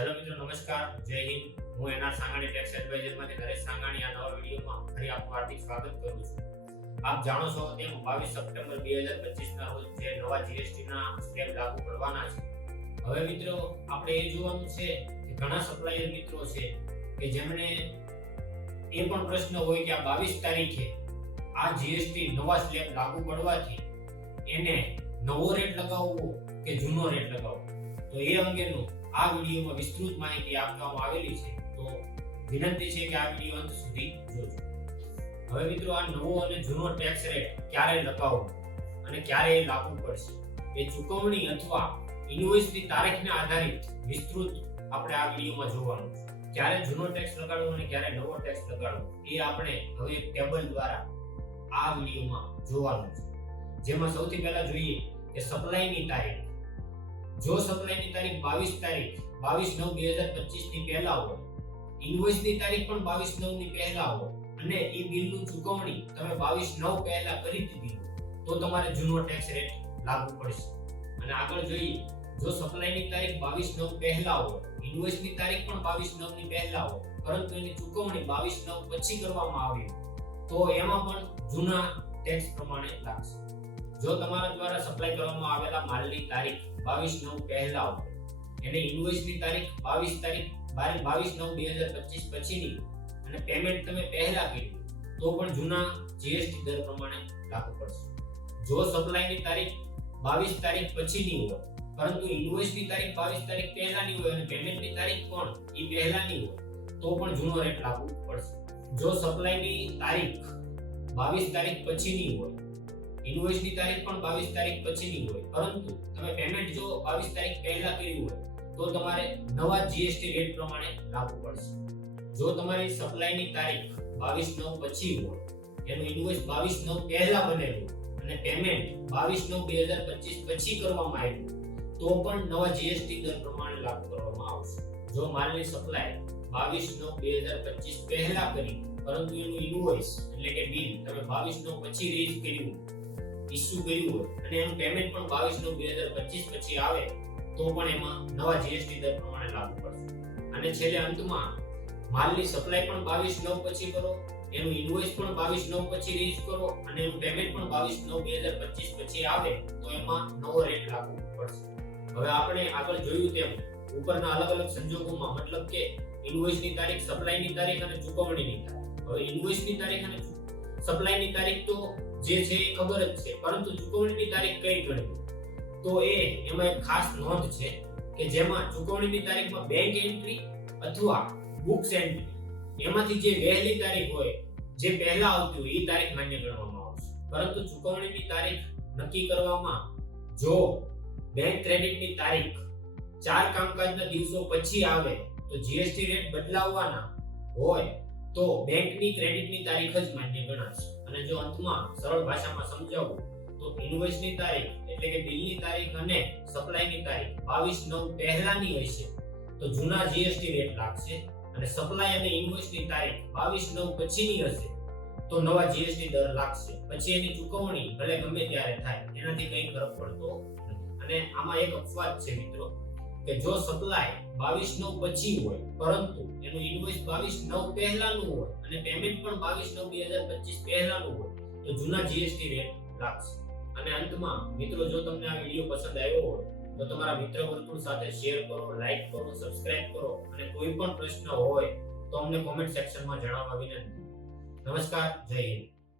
Hello મિત્રો, નમસ્કાર, જય હિન્દ. હું એનઆર સાંગાણી ટેક્સ એડવાઇઝરમાંથી નરેશ સાંગાણી આ નવા વિડીયોમાં ફરી આપનું હાર્દિક સ્વાગત કરું છું. આપ જાણો છો તેમ 22 સપ્ટેમ્બર 2025 ના રોજ જે નવા જીએસટી ના સ્ટેપ લાગુ કરવાના છે. હવે મિત્રો આપણે એ જોવાનું છે કે ઘણા સપ્લાયર મિત્રો છે કે જેમને એ પણ પ્રશ્ન હોય કે આ 22 તારીખે આ જીએસટી નવા સ્લેબ લાગુ પડવાથી એને નવો રેટ લગાવવો કે જૂનો રેટ લગાવવો, તો એ અંગેનું આ વિડીયોમાં વિસ્તૃત માહિતી આપવામાં આવેલી છે. તો વિનંતી છે કે આ વિડીયો અંત સુધી જોજો. હવે મિત્રો, આ નવો અને જૂનો ટેક્સ રેટ ક્યારે લગાવવો અને ક્યારે એ લાગુ પડશે એ ચૂકવણી અથવા ઇન્વોઇસની તારીખને આધારિત વિસ્તૃત આપણે આ વિડીયોમાં જોવાનું છે. ક્યારે જૂનો ટેક્સ લગાડવો અને ક્યારે નવો ટેક્સ લગાડવો એ આપણે હવે એક ટેબલ દ્વારા આ વિડીયોમાં જોવાનું છે. જેમાં સૌથી પહેલા જોઈએ કે સપ્લાયની તારીખ. જો સપ્લાયની તારીખ 22/9/2025 ની પહેલા હોય, ઇન્વોઇસની તારીખ પણ 22/9 ની પહેલા હોય અને એ બિલનું ચૂકવણી તમે 22/9 પહેલા કરી દીધી તો તમારે જૂનો ટેક્સ રેટ લાગુ પડશે. અને આગળ જોઈએ, જો સપ્લાયની તારીખ 22/9 પહેલા હોય, ઇન્વોઇસની તારીખ પણ 22/9 ની પહેલા હોય, પરંતુ એની ચૂકવણી 22/9 પછી કરવામાં આવી તો એમાં પણ જૂના ટેક્સ પ્રમાણે લાગશે. જો તમારા દ્વારા સપ્લાય કરવામાં આવેલા માલની તારીખ 22/9 પહેલા હોય, એને ઇન્વોઇસની તારીખ 22/9/2025 પછીની અને પેમેન્ટ તમે પહેલા કર્યું તો પણ જૂના જીએસટી દર પ્રમાણે લાગુ પડશે. જો સપ્લાયની તારીખ 22 તારીખ પછીની હોય પરંતુ ઇન્વોઇસની તારીખ 22 તારીખ પહેલાની હોય અને પેમેન્ટની તારીખ પણ એ પહેલાની હોય તો પણ જૂનો રેટ લાગુ પડશે. જો સપ્લાયની તારીખ 22 તારીખ પછીની હોય, ઇન્વોઇસની તારીખ પણ 22 તારીખ પછીની હોય પરંતુ તમે પેમેન્ટ જો 22 તારીખ પહેલા કર્યું હોય તો તમારે નવા જીએસટી રેટ પ્રમાણે લાગુ પડશે. જો તમારી સપ્લાયની તારીખ 22/9 પછી હોય, એનું ઇન્વોઇસ 22/9 પહેલા બનેલું અને પેમેન્ટ 22/9/2025 પછી કરવામાં આવ્યું તો પણ નવા જીએસટી દર પ્રમાણે લાગુ કરવામાં આવશે. જો માલની સપ્લાય 22/9/2025 પહેલા કરી પરંતુ એનું ઇન્વોઇસ એટલે કે બિલ તમે 22/9 પછી રેઝ કર્યું, ઇશ્યુ કર્યું હોય અને એનું પેમેન્ટ પણ 22/9/2025 પછી આવે તો પણ એમાં નવા જીએસટી દર પ્રમાણે લાગુ પડશે. અને છેલ્લે અંતમાં માલની સપ્લાય પણ 22/9 પછી કરો, એનું ઇન્વોઇસ પણ 22/9 પછી રેઝ કરો અને એનું પેમેન્ટ પણ 22/9/2025 પછી આવે તો એમાં નવો રેટ લાગુ પડશે. હવે આપણે આગળ જોયું તેમ ઉપરના અલગ અલગ સંજોગોમાં, મતલબ કે ઇન્વોઇસની તારીખ, સપ્લાયની તારીખ અને ચૂકવણીની તારીખ. હવે ઇન્વોઇસની તારીખ અને સપ્લાયની તારીખ તો જે છે એ ખબર જ છે, પરંતુ ચૂકવણીની તારીખ કઈ ગણવી તો એમાં એક ખાસ નોંધ છે કે જેમાં ચૂકવણીની તારીખમાં બેંક એન્ટ્રી અથવા બુક્સ એન્ટ્રી એમાંથી જે વહેલી તારીખ હોય, જે પહેલા આવતી હોય એ તારીખ માન્ય ગણવામાં આવશે. પરંતુ ચૂકવણીની તારીખ નક્કી કરવામાં જો બેંક ક્રેડિટની તારીખ 4 કામકાજના દિવસો પછી આવે તો જીએસટી રેટ બદલાવવાના હોય તો બેંકની ક્રેડિટની તારીખ જ માન્ય ગણાશે. અને જો અંતમાં સરળ ભાષામાં સમજાવું તો ઇન્વોઇસની તારીખ એટલે કે બિલની તારીખ અને સપ્લાયની તારીખ 22/9 પહેલાની હશે તો જૂના જીએસટી રેટ લાગશે અને સપ્લાય અને ઇન્વોઇસની તારીખ 22/9 પછીની હશે તો નવા જીએસટી દર લાગશે. પછી એની ચૂકવણી ભલે ગમે ત્યારે થાય, એનાથી કંઈ ફરક પડતો નથી. અને આમાં એક અપવાદ છે મિત્રો કે જો સપ્લાય 22/9 પછી હોય પરંતુ એનું ઇન્વોઇસ 22/9 પહેલાનું હોય અને પેમેન્ટ પણ 22/9/2025 પહેલાનું હોય તો જૂના જીએસટી રેટ લાગશે. અને અંતમાં મિત્રો, જો તમને આ વિડીયો પસંદ આવ્યો હોય તો તમારા મિત્ર વર્તુળ સાથે શેર કરો, લાઈક કરો, સબસ્ક્રાઇબ કરો અને કોઈ પણ પ્રશ્ન હોય તો અમને કોમેન્ટ સેક્શનમાં જણાવવા વિનંતી. નમસ્કાર, જય હિન્દ.